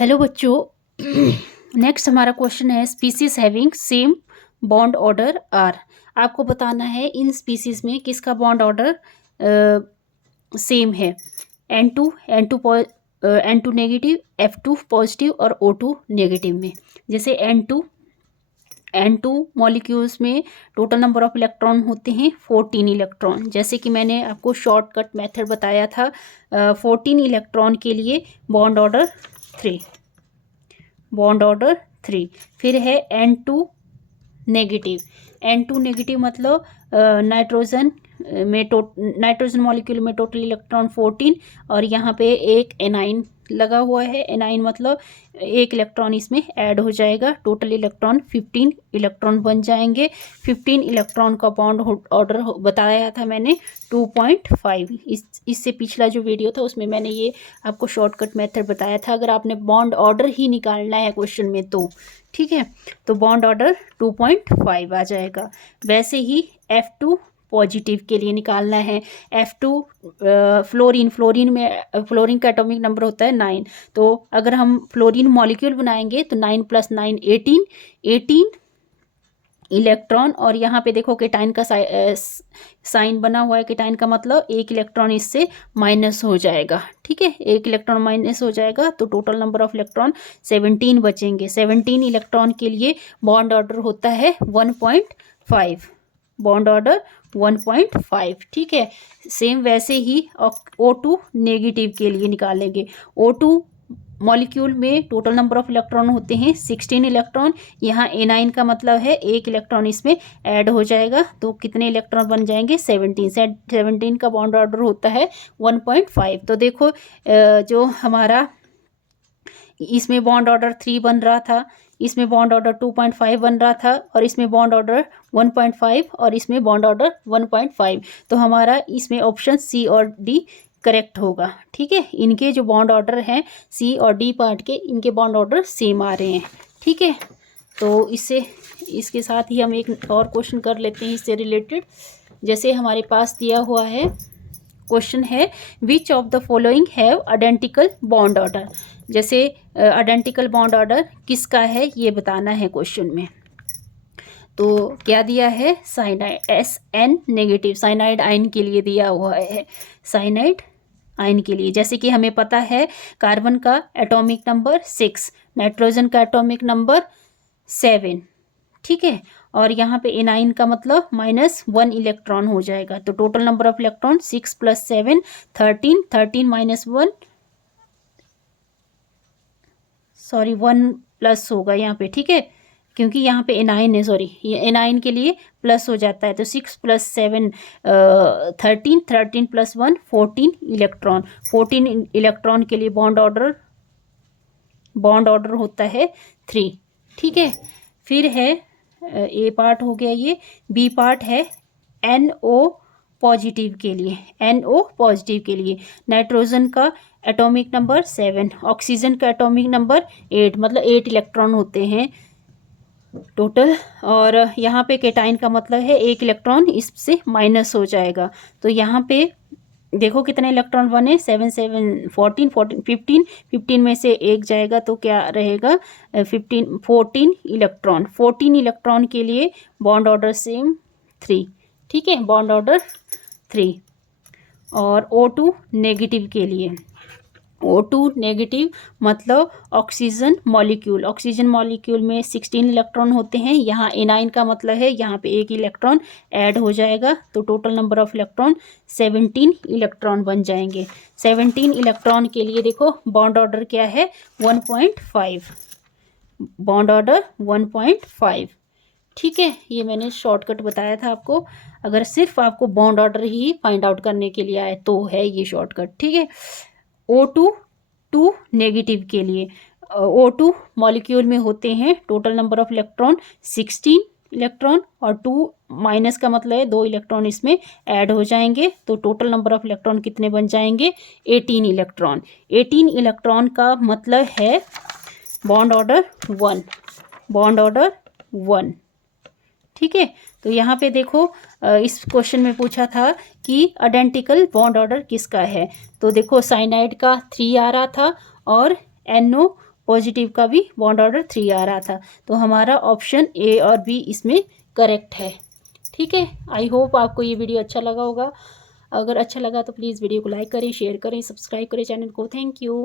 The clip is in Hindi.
हेलो बच्चों। नेक्स्ट हमारा क्वेश्चन है species having same bond order are. आपको बताना है इन स्पीसीज में किसका बॉन्ड ऑर्डर सेम है। N2 नेगेटिव, F2 पॉजिटिव और O2 नेगेटिव में। जैसे N2 मॉलिक्यूल्स में टोटल नंबर ऑफ इलेक्ट्रॉन होते हैं 14 इलेक्ट्रॉन। जैसे कि मैंने आपको शॉर्टकट मेथड बताया था 14 इलेक्ट्रॉन के लिए बॉन्ड ऑर्डर 3। फिर है N2 नेगेटिव मतलब नाइट्रोजन नाइट्रोजन मॉलिक्यूल में टोटल इलेक्ट्रॉन 14 और यहाँ पे एक एनाइन लगा हुआ है। एनाइन मतलब एक इलेक्ट्रॉन इसमें ऐड हो जाएगा, टोटल इलेक्ट्रॉन 15 इलेक्ट्रॉन बन जाएंगे। 15 इलेक्ट्रॉन का बॉन्ड ऑर्डर बताया था मैंने 2.5। इससे पिछला जो वीडियो था उसमें मैंने ये आपको शॉर्टकट मेथड बताया था। अगर आपने बॉन्ड ऑर्डर ही निकालना है क्वेश्चन में तो ठीक है, तो बॉन्ड ऑर्डर 2.5 आ जाएगा। वैसे ही F2 पॉजिटिव के लिए निकालना है। F2 फ्लोरीन का एटॉमिक नंबर होता है 9। तो अगर हम फ्लोरीन मॉलिक्यूल बनाएंगे तो 9 + 9 18 इलेक्ट्रॉन। और यहाँ पे देखो केटाइन का साइन बना हुआ है। केटाइन का मतलब एक इलेक्ट्रॉन इससे माइनस हो जाएगा। ठीक है, एक इलेक्ट्रॉन माइनस हो जाएगा तो टोटल नंबर ऑफ इलेक्ट्रॉन 17 बचेंगे। 17 इलेक्ट्रॉन के लिए बॉन्ड ऑर्डर होता है 1.5। Bond order 1.5। ठीक है, सेम वैसे ही O2 नेगेटिव के लिए निकालेंगे। O2 मॉलिक्यूल में टोटल नंबर ऑफ इलेक्ट्रॉन होते हैं 16 इलेक्ट्रॉन। यहाँ A9 का मतलब है एक इलेक्ट्रॉन इसमें ऐड हो जाएगा तो कितने इलेक्ट्रॉन बन जाएंगे 17 का बॉन्ड ऑर्डर होता है 1.5। तो देखो जो हमारा इसमें बॉन्ड ऑर्डर 3 बन रहा था, इसमें बॉन्ड ऑर्डर 2.5 बन रहा था और इसमें बॉन्ड ऑर्डर 1.5 और इसमें बॉन्ड ऑर्डर 1.5। तो हमारा इसमें ऑप्शन सी और डी करेक्ट होगा। ठीक है, इनके जो बॉन्ड ऑर्डर हैं सी और डी पार्ट के, इनके बॉन्ड ऑर्डर सेम आ रहे हैं। ठीक है, तो इसके साथ ही हम एक और क्वेश्चन कर लेते हैं इससे रिलेटेड। जैसे हमारे पास दिया हुआ है क्वेश्चन है which of the following have identical bond order. जैसे आइडेंटिकल बॉन्ड ऑर्डर किसका है ये बताना है क्वेश्चन में। तो क्या दिया है, cyanide SN negative cyanide ion के लिए दिया हुआ है। साइनाइड आयन के लिए जैसे कि हमें पता है कार्बन का एटॉमिक नंबर 6, नाइट्रोजन का एटॉमिक नंबर 7। ठीक है, और यहाँ पे एनाइन का मतलब -1 इलेक्ट्रॉन हो जाएगा। तो total number of electron 6 + 7 13 -1 1 plus होगा यहाँ पे। ठीक है, क्योंकि यहाँ पे एनाइन है, सॉरी ये एनाइन के लिए प्लस हो जाता है। तो 6 + 7 13 + 1 14 इलेक्ट्रॉन। 14 इलेक्ट्रॉन के लिए बॉन्ड ऑर्डर होता है 3। ठीक है, फिर है ए पार्ट हो गया, ये बी पार्ट है NO पॉजिटिव के लिए। नाइट्रोजन का एटॉमिक नंबर 7, ऑक्सीजन का एटॉमिक नंबर 8, मतलब 8 इलेक्ट्रॉन होते हैं टोटल। और यहाँ पे केटाइन का मतलब है एक इलेक्ट्रॉन इससे माइनस हो जाएगा। तो यहाँ पे देखो कितने इलेक्ट्रॉन बने 7 7 14 15 में से एक जाएगा तो क्या रहेगा 14 इलेक्ट्रॉन के लिए बॉन्ड ऑर्डर सेम 3। ठीक है, बॉन्ड ऑर्डर 3। और O2 नेगेटिव के लिए, O2 नेगेटिव मतलब ऑक्सीजन मॉलिक्यूल में 16 इलेक्ट्रॉन होते हैं। यहाँ A9 का मतलब है यहाँ पे एक इलेक्ट्रॉन ऐड हो जाएगा तो total number of electron 17 electron बन जाएंगे। 17 इलेक्ट्रॉन के लिए देखो बॉन्ड ऑर्डर क्या है 1.5। Bond order 1.5। ठीक है, ये मैंने शॉर्टकट बताया था आपको। अगर सिर्फ आपको बॉन्ड ऑर्डर ही फाइंड आउट करने के लिए आए तो है ये शॉर्टकट। ठीक है, O2 नेगेटिव के लिए, O2 मॉलिक्यूल में होते हैं total number of electron 16 electron और 2 का मतलब है 2 इलेक्ट्रॉन इसमें ऐड हो जाएंगे तो टोटल नंबर ऑफ इलेक्ट्रॉन कितने बन जाएंगे 18 इलेक्ट्रॉन। 18 इलेक्ट्रॉन का मतलब है बॉन्ड ऑर्डर 1। ठीक है, तो यहाँ पे देखो इस क्वेश्चन में पूछा था कि आइडेंटिकल बॉन्ड ऑर्डर किसका है। तो देखो साइनाइड का 3 आ रहा था और NO पॉजिटिव का भी बॉन्ड ऑर्डर 3 आ रहा था। तो हमारा ऑप्शन ए और बी इसमें करेक्ट है। ठीक है, आई होप आपको ये वीडियो अच्छा लगा होगा। अगर अच्छा लगा तो प्लीज़ वीडियो को लाइक करें, शेयर करें, सब्सक्राइब करें चैनल को। Thank you.